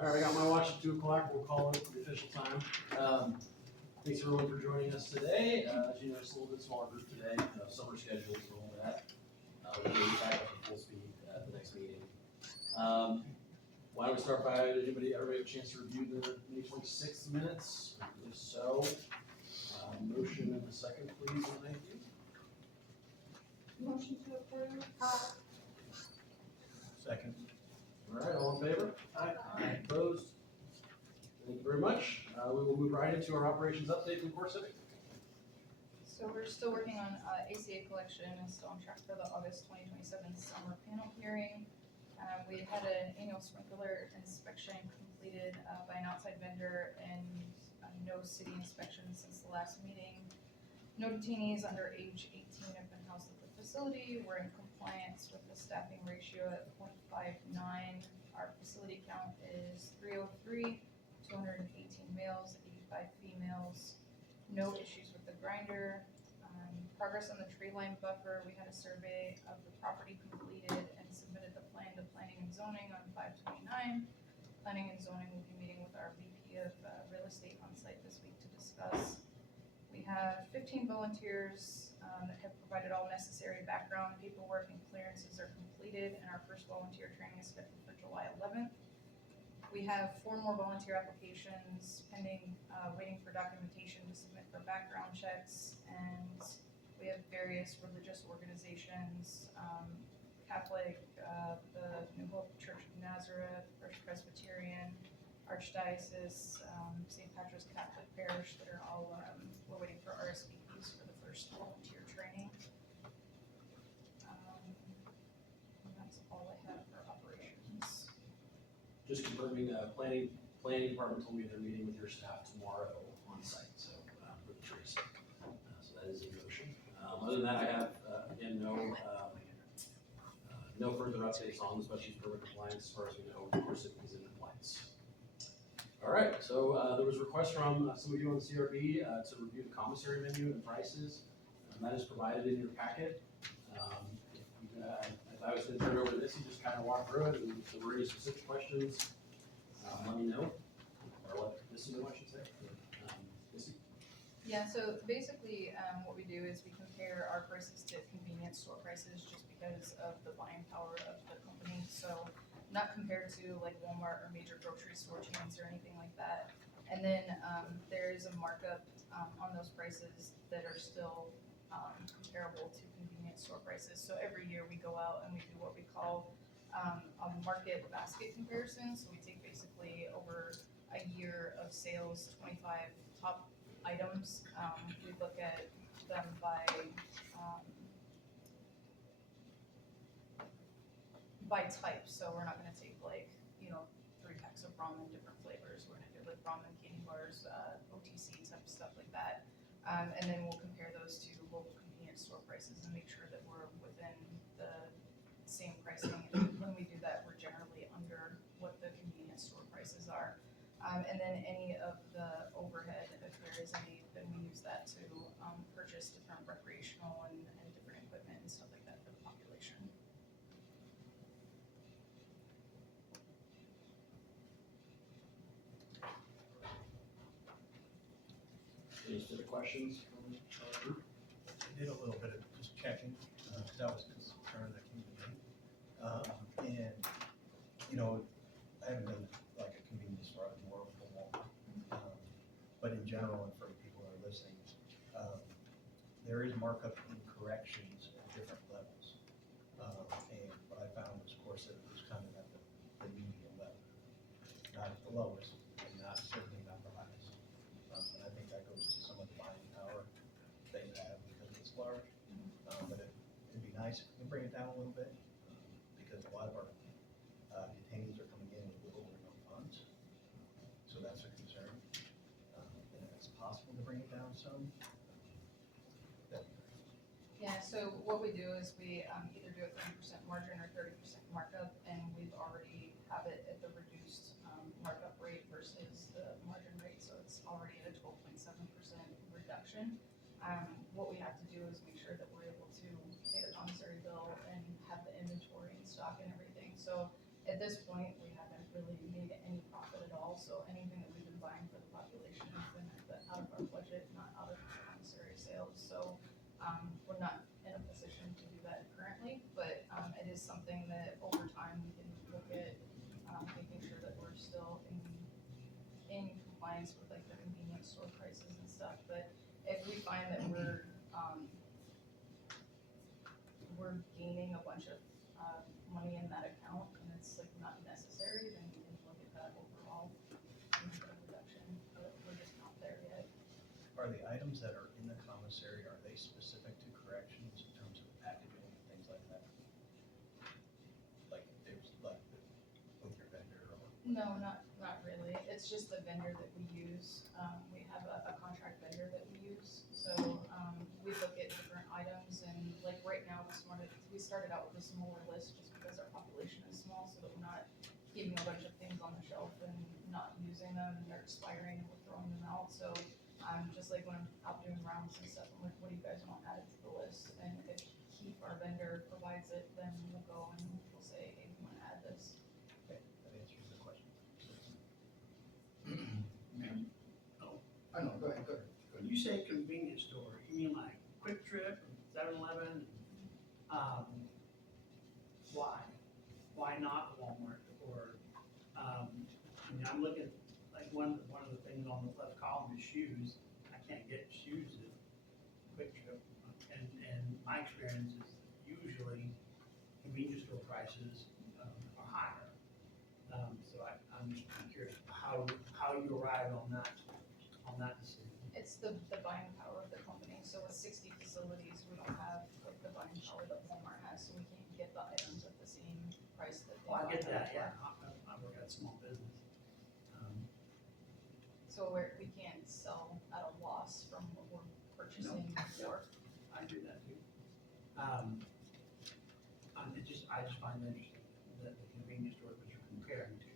All right, I got my watch at 2 o'clock. We'll call it the official time. Thanks everyone for joining us today. As you know, it's a little bit smaller group today. Summer schedules and all that. We'll be back up to full speed at the next meeting. Why don't we start by everybody have a chance to review the May 26th minutes? If so, motion and a second, please, and thank you. Motion to approve. Second. All right, all in favor? Aye. Opposed? Thank you very much. We will move right into our operations update from CoreCivic. So we're still working on ACA collection and still on track for the August 2027 summer panel hearing. We had an annual sprinkler inspection completed by an outside vendor and no city inspections since the last meeting. No detainees under age 18 have been housed at the facility. We're in compliance with the staffing ratio at 0.59. Our facility count is 303, 218 males, 85 females. No issues with the grinder. Progress on the tree line buffer. We had a survey of the property completed and submitted the plan to planning and zoning on 5/29. Planning and zoning will be meeting with our VP of real estate on site this week to discuss. We have 15 volunteers that have provided all necessary background paperwork and clearances are completed, and our first volunteer training is scheduled for July 11th. We have 4 more volunteer applications pending, waiting for documentation to submit for background checks, and we have various religious organizations, Catholic, the New Hope Church of Nazareth, First Presbyterian, Archdiocese, St. Patrick's Catholic Parish that are all, we're waiting for RSVPs for the first volunteer training. And that's all I have for operations. Just confirming, planning department told me they're meeting with your staff tomorrow on site, so, for the trees. So that is in motion. Other than that, I have, again, no further updates on the special use permit compliance as far as we know. CoreCivic is in compliance. All right, so there was a request from some of you on the CRB to review the commissary menu and prices. That is provided in your packet. If I was going to turn it over to Missy, just kind of walk through it, and if there were any specific questions, let me know, or let Missy know, I should say. Missy? Yeah, so basically, what we do is we compare our prices to convenience store prices just because of the buying power of the company. So not compared to like Walmart or major grocery store chains or anything like that. And then there is a markup on those prices that are still comparable to convenience store prices. So every year we go out and we do what we call a market basket comparison. So we take basically over a year of sales, 25 top items. We look at them by type. So we're not going to take like, 3 packs of ramen, different flavors. We're going to do like ramen, candy bars, OTC type stuff like that. And then we'll compare those to local convenience store prices and make sure that we're within the same pricing. And when we do that, we're generally under what the convenience store prices are. And then any of the overhead, if there is any, then we use that to purchase different recreational and different equipment and stuff like that for the population. Any specific questions from our group? I did a little bit of just checking, that was a concern that came to me. And, I haven't been like a convenience store, I'm more of a Walmart. But in general, and for people who are listening, there is markup in corrections at different levels. And what I found was CoreCivic was kind of at the medium level, not at the lowest, and certainly not the highest. And I think that goes to some of the buying power they have because it's large. But it'd be nice if we can bring it down a little bit, because a lot of our detainees are coming in with little or no funds. So that's a concern. And if it's possible to bring it down some, that'd be great. Yeah, so what we do is we either do a 30% margin or 30% markup, and we've already have it at the reduced markup rate versus the margin rate, so it's already at a 12.7% reduction. What we have to do is make sure that we're able to pay the commissary bill and have the inventory in stock and everything. So at this point, we haven't really made any profit so anything that we've been buying for the population has been out of our budget, not out of commissary sales, so, we're not in a position to do that currently, but, it is something that over time we can look at, making sure that we're still in compliance with like the convenience store prices and stuff, but if we find that we're gaining a bunch of, money in that account and it's like not necessary, then we can look at that overall reduction, but we're just not there yet. Are the items that are in the commissary, are they specific to corrections in terms of packaging and things like that? Like there's like with your vendor or? No, not really, it's just the vendor that we use, we have a contract vendor that we use, so, we look at different items and like right now we started out with a smaller list just because our population is small, so that we're not keeping a bunch of things on the shelf and not using them and they're expiring and we're throwing them out, so just like when I'm out doing rounds and stuff, I'm like, what do you guys want added to the list? And if our vendor provides it, then we'll go and we'll say, hey, we wanna add this. Okay, that answers the question. I know, go ahead. When you say convenience store, you mean like Quick Trip, 7-Eleven? Why? Why not Walmart? Or, I'm looking, like one of the things on the left column is shoes. I can't get shoes at Quick Trip. And my experience is usually convenience store prices are higher. So I'm just curious how you arrive on that decision. It's the buying power of the company, so with 60 facilities, we don't have like the buying power that Walmart has, so we can't get the items at the same price that they Well, I buy get them that, for. yeah, I work at a small business. So we can't sell at a loss from what we're purchasing for. I do that too. I just find it interesting that the convenience store that you're comparing to.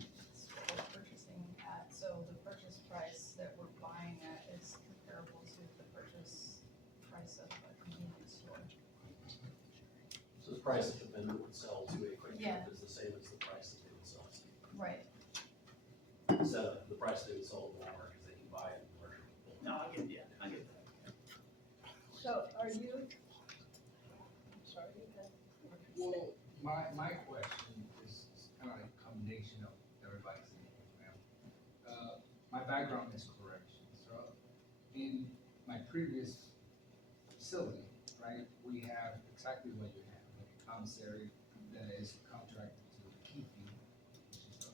That's what we're purchasing at, so the purchase price that we're buying at is comparable to the purchase price of a convenience store. So the price that the vendor would sell to a Quick Yeah. Trip is the same as the price that they would sell to you. Right. Instead of the price they would sell at Walmart, because they can buy it in commercial. No, I get that. So are you? Sorry, Well, my question is kind of like a combination of everybody's name. My background is corrections, so in my previous facility, right, we have exactly what you have, like a commissary that is contracted to Keeping, which is the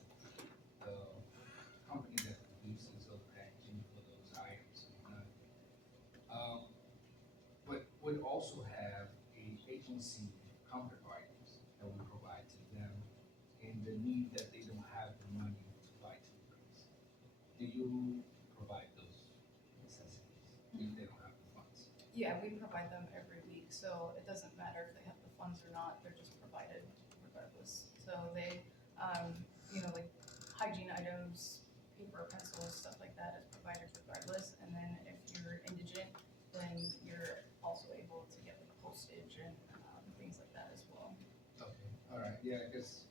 company that produces all the packaging for those items and whatnot. But would also have a agency comfort items that we provide to them in the need that they don't have the money to buy two-things. Do you provide those necessities if they don't have the funds? Yeah, we provide them every week, so it doesn't matter if they have the funds or not, they're just provided regardless. So they, like hygiene items, paper, pencils, stuff like that is provided regardless. And then if you're indigent, then you're also able to get like postage and things like that as well. Okay, all right, yeah, because,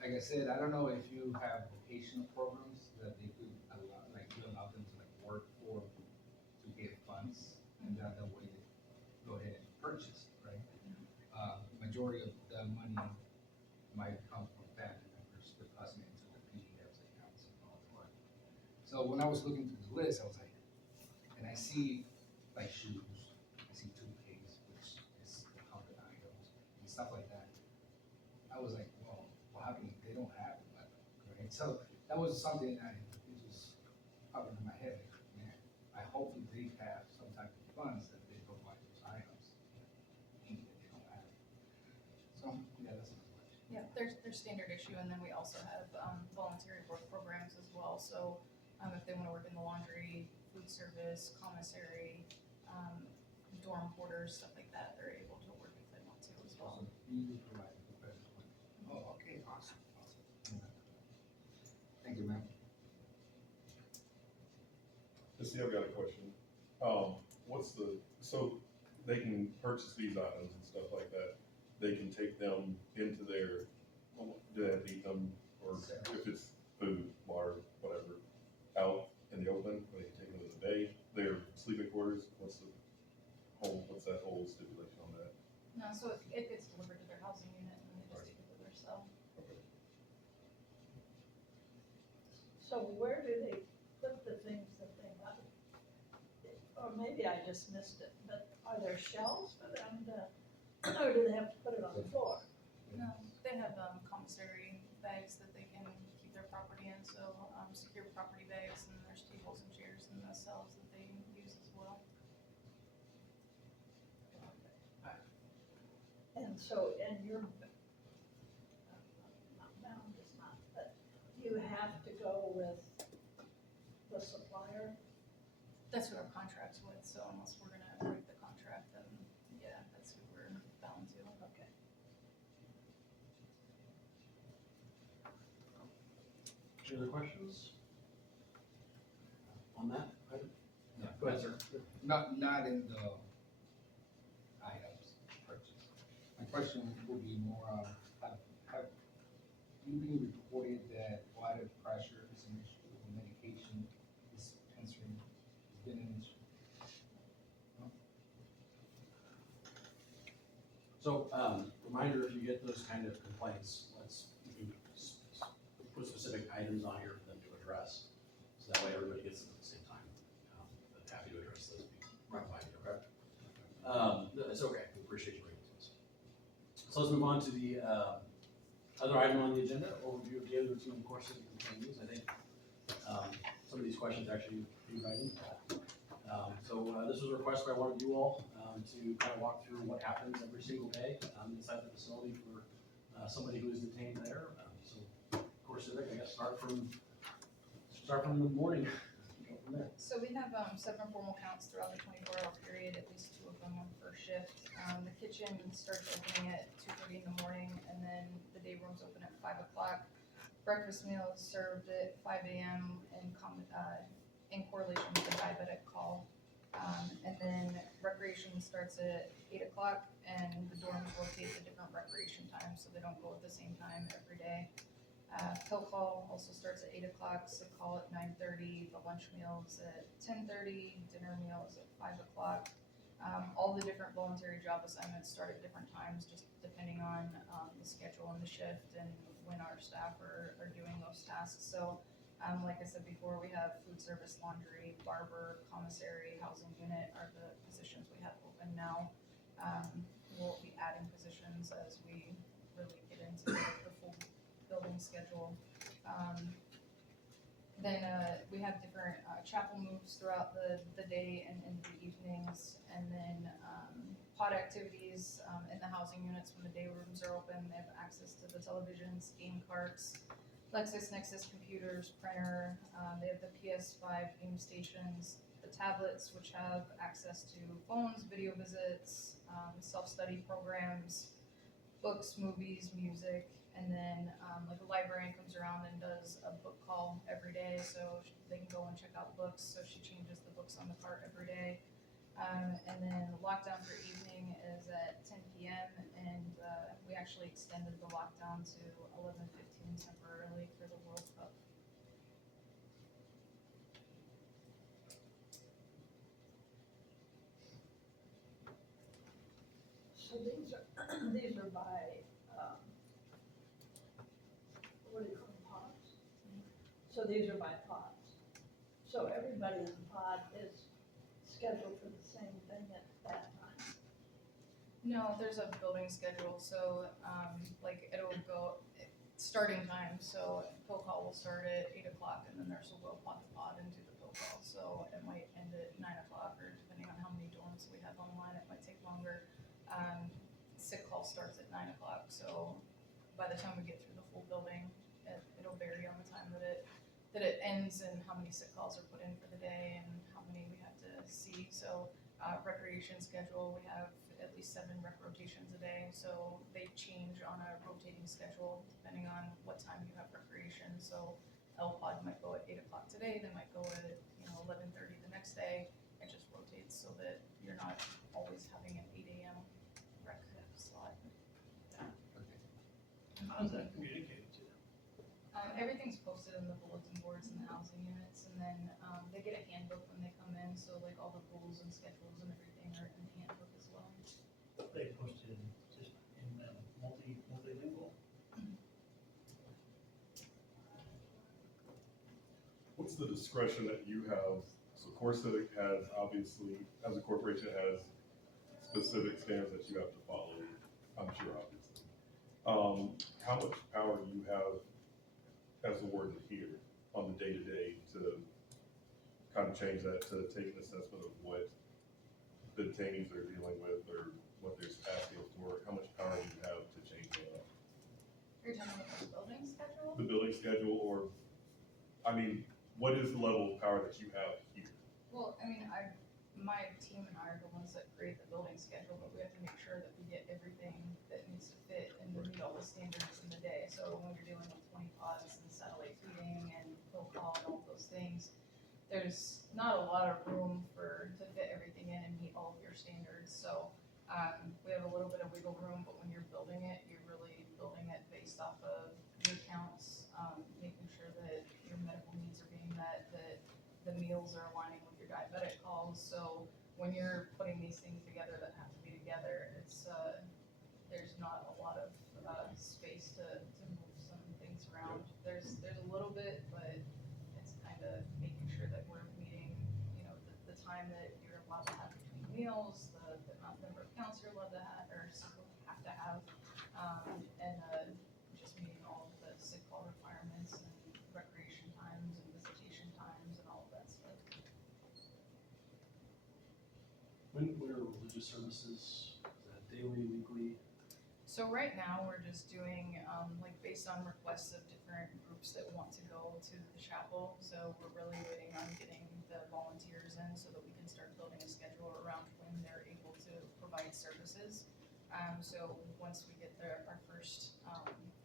like I said, I don't know if you have vocational programs that they could allow, like, you allow them to like work for, to get funds, and that way they go ahead and purchase, right? Majority of the money might come from family members depositing into the PDFs accounts and all that. So when I was looking through the list, I was like, and I see like shoes, I see toothpaste, which is covered items and stuff like that. I was like, well, how can they don't have it, right? So that was something it just popped in my head. Like, man, I hope that they have some type of funds that they provide those items that they don't have. So yeah, that's my question. Yeah, there's standard issue, and then we also have voluntary work programs as well. So if they want to work in the laundry, food service, commissary, dorm porters, stuff like that, they're able to work if they want to as well. Also, you do provide professional money. Oh, okay, awesome. Thank you, ma'am. Let's see, I've got a question. So they can purchase these items and stuff like that, they can take them into their, do they have to eat them? Or if it's food, water, whatever, out in the open, or they can take them in the bay, their sleeping quarters, what's that whole stipulation on that? No, so it gets delivered to their housing unit and then they just take it to their cell. So where do they put the things that they have? Or maybe I just missed it, but are there shelves for them to, or do they have to put it on the floor? No, they have, commissary bags that they can keep their property in, so, secure property bags, and there's tables and chairs in the cells that they use as well. And so, and you're, not bound, it's not, but you have to go with the supplier? That's who our contract's with, so unless we're gonna break the contract, then, yeah, that's who we're bound to. Okay. Any other questions? On that item? No. Go ahead, sir. Not in the items purchased. My question would be more, have you been reported that blood pressure is an issue, medication dispensary has been an issue? So, reminder, if you get those kind of complaints, put specific items on here for them to address, so that way everybody gets them at the same time. But happy to address those, right by you, okay? No, it's okay, we appreciate you bringing it to us. So let's move on to the, other item on the agenda, overview of daily routine and CoreCivic employees. I think, some of these questions actually feed right into that. This was a request by one of you all, to kind of walk through what happens every single day, inside the facility for, somebody who is detained there. CoreCivic, I guess, start from the morning, go from there. So we have, 7 formal counts throughout the 24-hour period, at least 2 of them on first shift. The kitchen starts opening at 2:30 in the morning, and then the day room's open at 5 o'clock. Breakfast meals served at 5 a.m. In correlation with the diabetic call. And then recreation starts at 8 o'clock, and the dorms rotate to different recreation times, so they don't go at the same time every day. Pill call also starts at 8 o'clock, sick call at 9:30, the lunch meals at 10:30, dinner meals at 5 o'clock. All the different voluntary job assignments start at different times, just depending on the schedule and the shift and when our staff are doing those tasks. So, like I said before, we have food service, laundry, barber, commissary, housing unit are the positions we have open now. We'll be adding positions as we really get into the full building schedule. Then we have different chapel moves throughout the day and in the evenings, and then pod activities in the housing units when the day rooms are open. They have access to the televisions, game carts, LexisNexis computers, printer. They have the PS5 game stations, the tablets, which have access to phones, video visits, self-study programs, books, movies, music. And then, like a librarian comes around and does a book call every day, so they can go and check out books, so she changes the books on the cart every day. And then lockdown for evening is at 10 p.m. and we actually extended the lockdown to 11:15 temporarily for the World Cup. So these are by, what do you call them, pods? So these are by pods. So everybody in the pod is scheduled for the same thing at that time. No, there's a building schedule, so, like, it'll go, starting time, so pill call will start at 8 o'clock, and then there's a will pod to pod and do the pill call, so it might end at 9 o'clock, or depending on how many dorms we have online, it might take longer. Sick call starts at 9 o'clock, so by the time we get through the full building, it'll vary on the time that it ends and how many sick calls are put in for the day and how many we have to see. So, recreation schedule, we have at least 7 rec rotations a day, so they change on a rotating schedule depending on what time you have recreation. So L-Pod might go at 8 o'clock today, they might go at 11:30 the next day. It just rotates so that you're not always having an 8 a.m. rec slot. How's that communicated to them? Everything's posted in the bulletin boards in the housing units, and then, they get a handbook when they come in, so like all the rules and schedules and everything are in the handbook as well. They posted just in multilingual. What's the discretion that you have? So CoreCivic has, obviously, as a corporation, has specific standards that you have to follow, I'm sure, obviously. How much power do you have as a warden here on the day-to-day to kind of change that, to take an assessment of what the detainees are dealing with or what they're asking for? How much power do you have to change that? You're talking about the building schedule? The billing schedule, or, I mean, what is the level of power that you have here? Well, I mean, my team and I are the ones that create the building schedule, but we have to make sure that we get everything that needs to fit and to meet all the standards in the day. So when you're dealing with 20 pods and satellite feeding and pill call and all those things, there's not a lot of room to fit everything in and meet all of your standards. So, we have a little bit of wiggle room, but when you're building it, you're really building it based off of your counts, making sure that your medical needs are being met, that the meals are aligning with your diabetic calls. So when you're putting these things together that have to be together, it's, there's not a lot of, space to move some things around. There's a little bit, but it's kind of making sure that we're meeting, the time that you're allowed to have between meals, the number of counts you're allowed to have, or have to have, and just meeting all of the sick call requirements and recreation times and visitation times and all of that stuff. When are religious services, is that daily, weekly? So right now, we're just doing, like based on requests of different groups that want to go to the chapel. So we're really waiting on getting the volunteers in so that we can start building a schedule around when they're able to provide services. So once we get our first,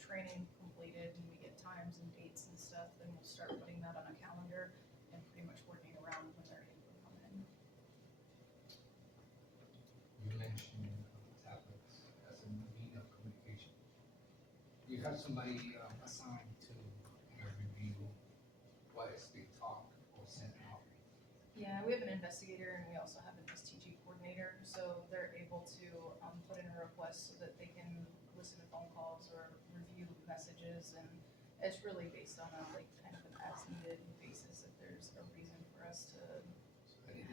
training completed and we get times and dates and stuff, then we'll start putting that on a calendar and pretty much working around when they're able to come in. You mentioned tablets as a mean of communication. You have somebody assigned to review what is being taught or sent out. Yeah, we have an investigator and we also have an STG coordinator, so they're able to put in a request so that they can listen to phone calls or review messages, and it's really based on a kind of an as-needed basis if there's a reason for us to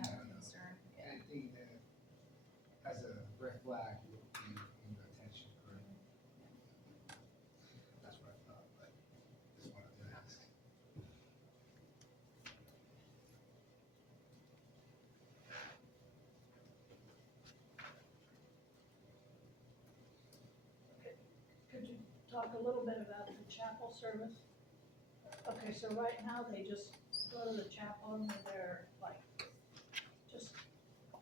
have a concern. Yeah. Anything that has a red flag will be in your attention, correct? That's what I thought, but just wanted to ask. Could you talk a little bit about the chapel service? Okay, so right now they just go to the chapel and they're like, just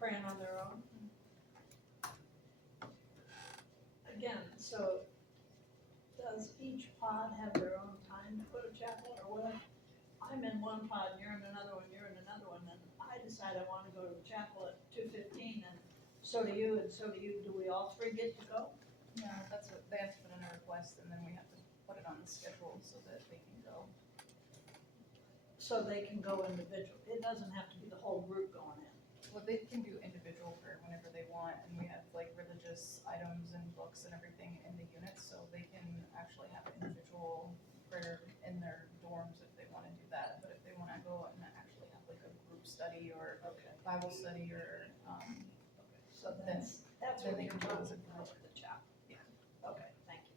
praying on their own. Again, so does each pod have their own time to go to chapel, or what? I'm in one pod, you're in another one, you're in another one, and I decide I wanna go to the chapel at 2:15, and so do you, and so do you. Do we all three get to go? No, that's what, they have to put in a request and then we have to put it on the schedule so that they can go. So they can go individually. It doesn't have to be the whole group going in. Well, they can do individual prayer whenever they want, and we have like religious items and books and everything in the units, so they can actually have individual prayer in their dorms if they wanna do that. But if they wanna go and actually have like a group study or Okay. Bible study or, So Then- that's then what they you're can go talking as a about group. with the chapel. Yeah. Okay, thank you.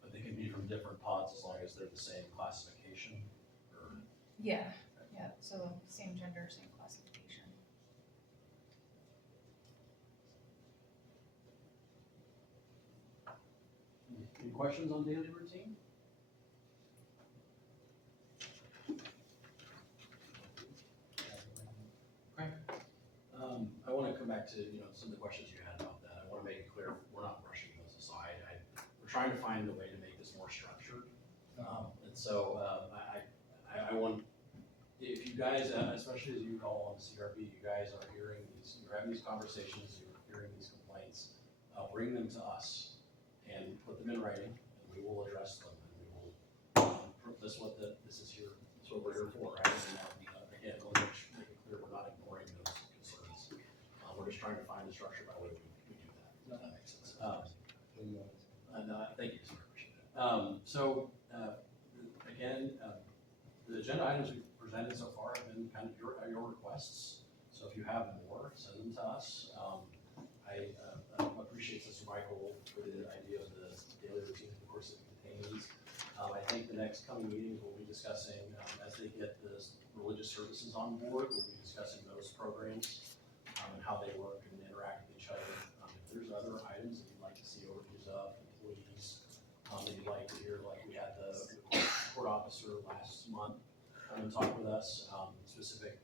But they can be from different pods as long as they're the same classification, or? Yeah, so same gender, same classification. Any questions on daily routine? Okay. I wanna come back to, some of the questions you had about that. I wanna make it clear, we're not brushing those aside. We're trying to find a way to make this more structured. And so, I want, if you guys, especially as you all on the CRB, you guys are hearing these, you're having these conversations, you're hearing these complaints, bring them to us and put them in writing, and we will address them, and we will, the that's what this is here, that's what we're here for, right? And, again, we'll make it clear we're not ignoring those concerns. We're just trying to find a structure by way we do that, if that makes sense. Thank you, sir, appreciate it. Again, the agenda items we've presented so far have been kind of your requests. So if you have more, send them to us. I appreciate Sister Michael for the idea of the daily routine, of course, it contains. I think the next coming meetings we'll be discussing, as they get the religious services on board, we'll be discussing those programs and how they work and interact with each other. If there's other items that you'd like to see overviews of, employees, that you'd like to hear, like we had the court officer last month come and talk with us, specific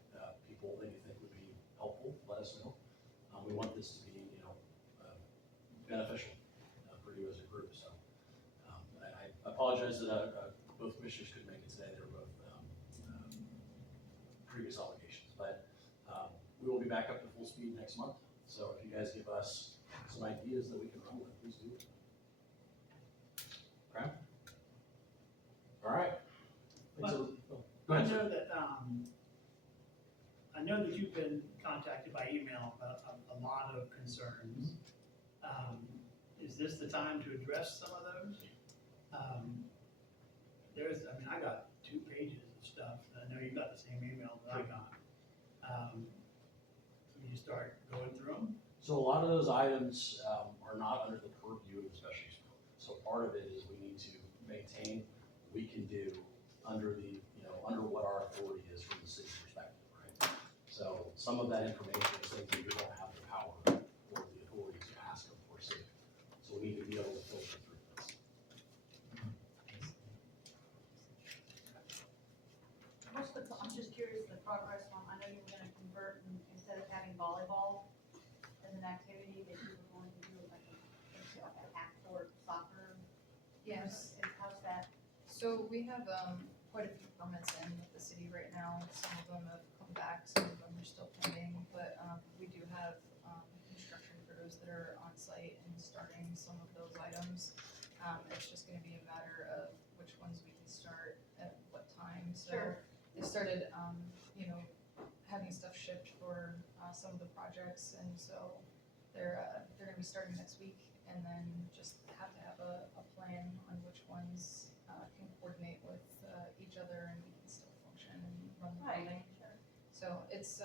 people that you think would be helpful, let us know. We want this to be, beneficial for you as a group. So I apologize that both commissioners couldn't make it today. They were both previous obligations, but we will be back up to full speed next month. So if you guys give us some ideas that we can run with, please do. Okay. All right. So, go I ahead, sir. I know that you've been contacted by email about a lot of concerns. Is this the time to address some of those? I got 2 pages of stuff, and I know you got the same email that I got. Can you start going through them? So a lot of those items are not under the purview of the special use permit. So part of it is we need to maintain what we can do under the, under what our authority is from the city's perspective, right? So some of that information is things that we don't have the power or the authority to ask of CoreCivic. So we need to be able to filter through this. I'm just curious, the progress on, I know you were gonna convert, and instead of having volleyball as an activity, that you were going to do like a half court soccer. Yes. How's that? So we have quite a few permits in with the city right now. Some of them have come back, some of them are still pending, but we do have construction crews that are on site and starting some of those items. It's just gonna be a matter of which ones we can start at what time. So Sure. they started, having stuff shipped for some of the projects, and so they're gonna be starting next week, and then just have to have a plan on which ones can coordinate with each other and we can still function and run the Right, building. sure. So it's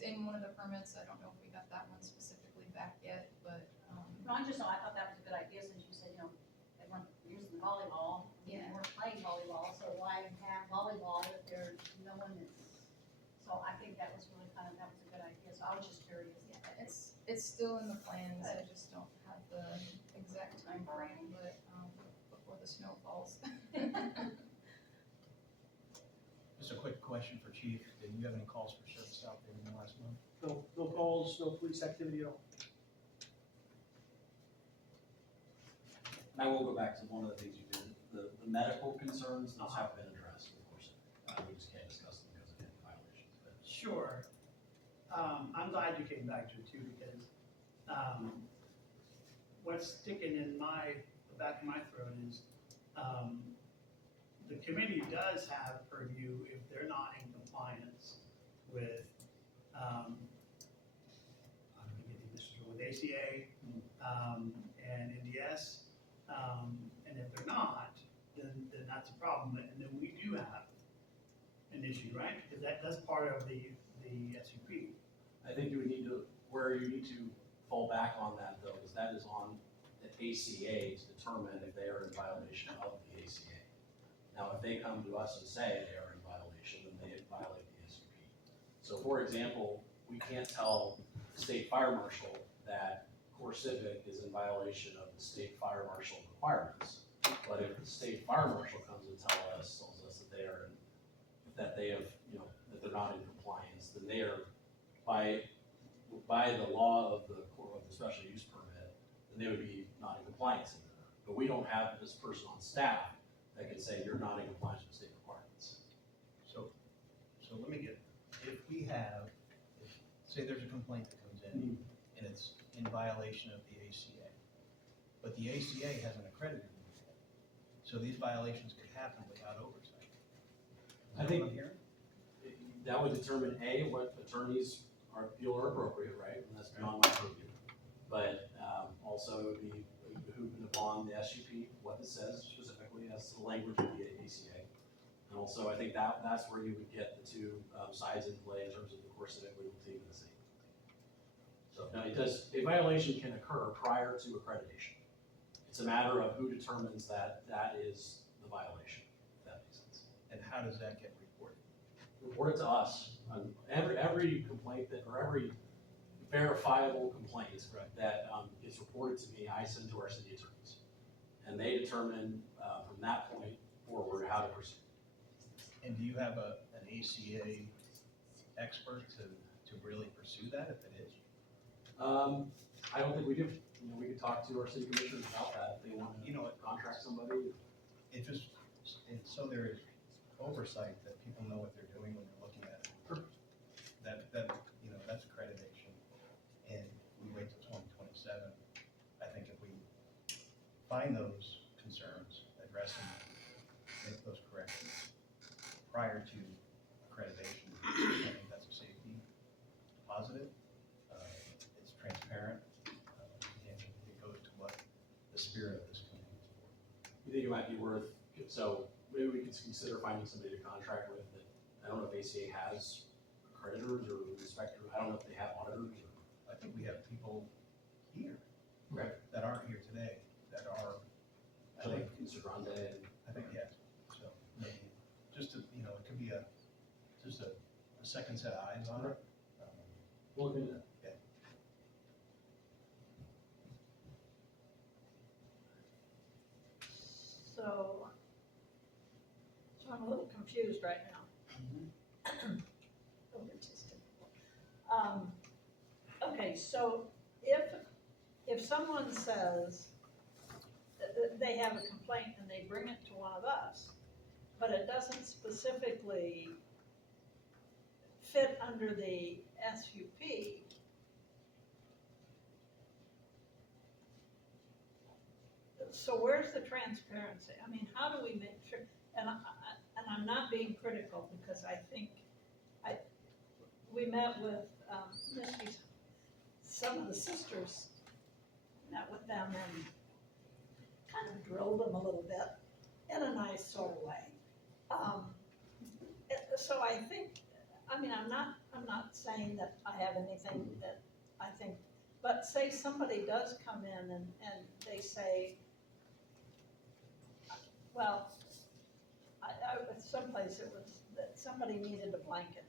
in one of the permits. I don't know if we got that one specifically back yet, but No, I thought that was a good idea, since you said, they weren't using volleyball. Yeah. They weren't playing volleyball, so why have volleyball if there's no one that's, so I think that was really that was a good idea, so I was just curious. yeah, it's still in the plans. I just don't have the exact time frame, but before the snow falls. Just a quick question for Chief. Did you have any calls for service out there in the last month? No calls, no police activity at all. And I will go back to one of the things you did, the medical concerns, those have been addressed, of course. We just can't discuss them because of any violations, but. Sure. I'm glad you came back to it too, because what's sticking in the back of my throat is the committee does have purview if they're not in compliance with, I'm gonna get the initials wrong, with ACA and NDS. And if they're not, then that's a problem, and then we do have an issue, right? Because that's part of the SUP. I think you would need to, where you need to fall back on that though, is that is on the ACA to determine if they are in violation of the ACA. Now, if they come to us and say they are in violation, then they violate the SUP. So for example, we can't tell the state fire marshal that CoreCivic is in violation of the state fire marshal requirements. But if the state fire marshal comes and tells us that they are, that they have, that they're not in compliance, then they are, by the law of the special use permit, then they would be not in compliance anymore. But we don't have this person on staff that can say you're not in compliance with state requirements. So let me get, say there's a complaint that comes in and it's in violation of the ACA, but the ACA hasn't accredited it yet. So these violations could happen without oversight. I Is that think- what I'm hearing? That would determine A, what attorneys feel are appropriate, right, and that's beyond my purview. But, also it would be behooving upon the SUP, what it says specifically as to the language of the ACA. And also, I think that's where you would get the two, sides in play in terms of the CoreCivic legal team and the city. So, now a violation can occur prior to accreditation. It's a matter of who determines that that is the violation, if that makes sense. And how does that get reported? Report it to us. Every complaint or every verifiable complaint that gets reported to me, I send to our city attorneys. And they determine from that point forward how to proceed. And do you have an ACA expert to really pursue that if it is? I don't think we do. You know, we could talk to our city commissioners about that if they want to, You know what? contract somebody. It just, so there is oversight that people know what they're doing when they're looking at it. Sure. That, you know, that's accreditation. And we wait till 2027. I think if we find those concerns, address them, make those corrections prior to accreditation, I think that's a safety positive. It's transparent, and it goes to what the spirit of this community is for. You think it might be worth, so maybe we could consider finding somebody to contract with that, I don't know if ACA has accreditors or inspectors, I don't know if they have auditors or. I think we have people here Okay. that aren't here today, that are, I think, Mr. Grande and. I think, yes. So maybe, just to, you know, it could be just a second set of eyes on it. We'll look into that. So I'm a little confused right now. Okay, so if someone says that they have a complaint and they bring it to one of us, but it doesn't specifically fit under the SUP, so where's the transparency? I mean, how do we make sure, and I'm not being critical, because I think, we met with, Misty, some of the sisters, met with them and kind of drilled them a little bit in a nice sort of way. So I think, I mean, I'm not saying that I have anything that I think, but say somebody does come in and they say, well, someplace it was that somebody needed a blanket,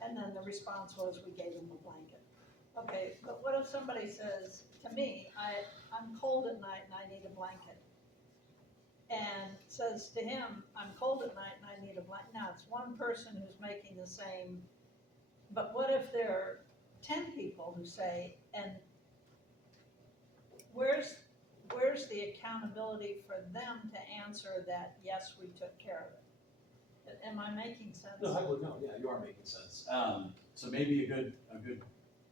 and then the response was, we gave them a blanket. Okay, but what if somebody says to me, I'm cold at night and I need a blanket, and says to him, I'm cold at night and I need a blanket. Now, it's one person who's making the same, but what if there are 10 people who say, and where's the accountability for them to answer that, yes, we took care of it? Am I making sense? No, yeah, you are making sense. So maybe a good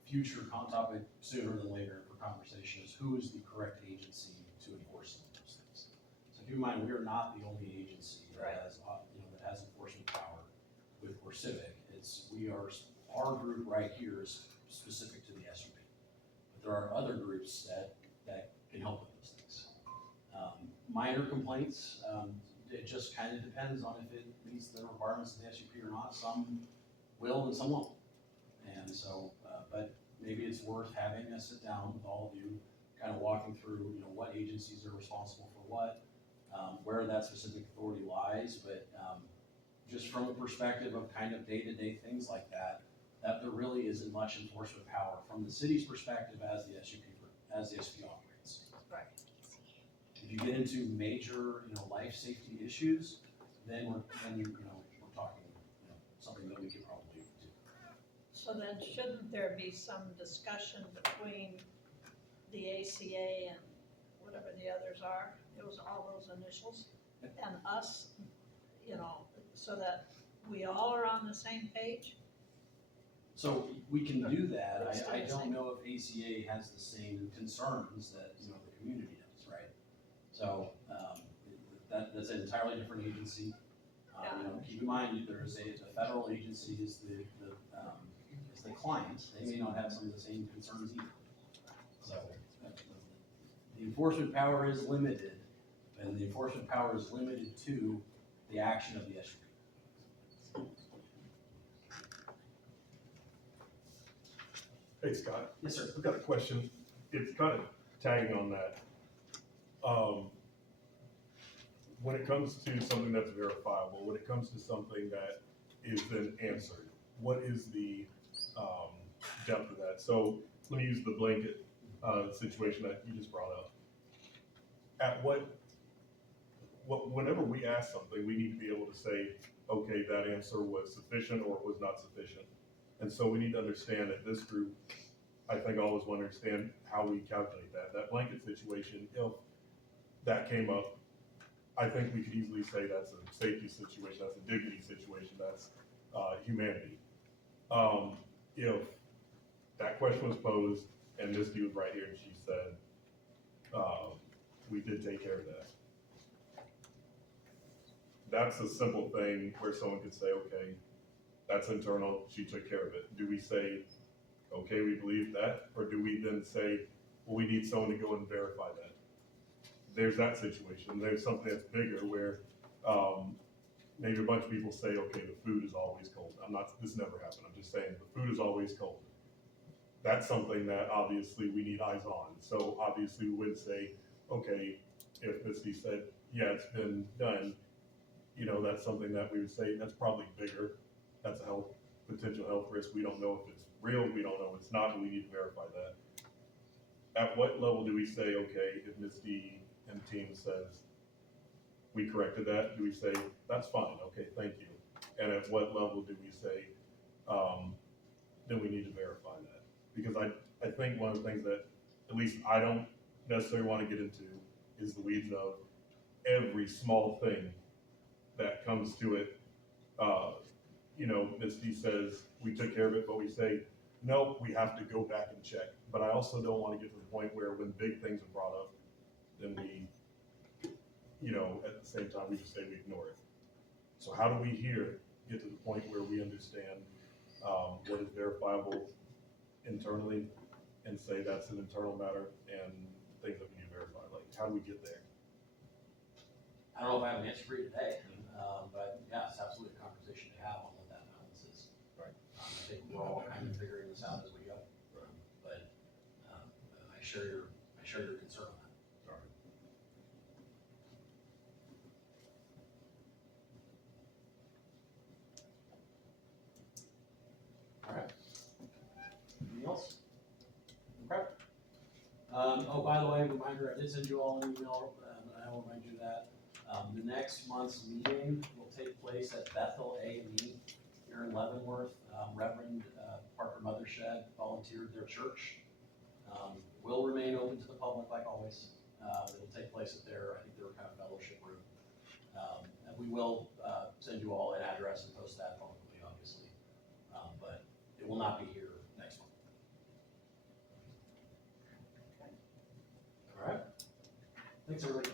future topic sooner than later for conversation is who is the correct agency to enforce those things. So keep in mind, we are not the only agency that has, that has enforcement power with CoreCivic. Our group right here is specific to the SUP. But there are other groups that can help with those things. Minor complaints, it just kind of depends on if it meets the requirements of the SUP or not. Some will and some won't. And so, but maybe it's worth having a sit down with all of you, kind of walking through, what agencies are responsible for what, where that specific authority lies. But just from a perspective of kind of day-to-day things like that there really isn't much enforcement power from the city's perspective as the SUP operates. Right. If you get into major, life safety issues, then we're talking, something that we could probably do. So then shouldn't there be some discussion between the ACA and whatever the others are, it was all those initials, and us, so that we all are on the same page? So we can do that. I don't know if ACA has the same concerns that, the community does, right? So, that's an entirely different agency. Keep in mind, there is the federal agency is the client, they may not have some of the same concerns either. So, the enforcement power is limited, and the enforcement power is limited to the action of the SUP. Hey, Scott. Yes, sir. I've got a question. It's kind of tagging on that. When it comes to something that's verifiable, when it comes to something that is then answered, what is the depth of that? So let me use the blanket situation that you just brought up. At whenever we ask something, we need to be able to say, okay, that answer was sufficient or it was not sufficient. And so we need to understand that this group, I think, always want to understand how we calculate that. That blanket situation, if that came up, I think we could easily say that's a safety situation, that's a dignity situation, that's humanity. If that question was posed and Misty was right here and she said, we did take care of that. That's a simple thing where someone could say, okay, that's internal, she took care of it. Do we say, okay, we believe that? Or do we then say, well, we need someone to go and verify that? There's that situation. There's something that's bigger where maybe a bunch of people say, okay, the food is always cold. This never happened. I'm just saying the food is always cold. That's something that obviously we need eyes on. So obviously we would say, okay, if Misty said, yeah, it's been done, that's something that we would say, that's probably bigger. That's a potential health risk. We don't know if it's real. We don't know if it's not, but we need to verify that. At what level do we say, okay, if Misty and the team says, we corrected that, do we say, that's fine, okay, thank you? And at what level do we say, then we need to verify that? Because I think one of the things that at least I don't necessarily want to get into is the weeds of every small thing that comes to it. Misty says, we took care of it, but we say, nope, we have to go back and check. But I also don't want to get to the point where when big things are brought up, then we, at the same time, we just say we ignore it. So how do we here get to the point where we understand what is verifiable internally and say that's an internal matter and things that we need to verify? Like, how do we get there? I don't know if I have an answer for you today, but yeah, it's absolutely a conversation to have on what that balance is. Right. I think we're all kind of figuring this out as we go. But I share your concern on that. All right. All right. Anything else? Okay. Oh, by the way, reminder, I did send you all an email, and I will remind you that the next month's meeting will take place at Bethel A&E here in Leavenworth. Reverend Parker Mothershed volunteered their church. Will remain open to the public like always. It'll take place at their kind of fellowship room. And we will send you all an address and post that publicly, obviously. But it will not be here next month. All right. Thanks, everybody.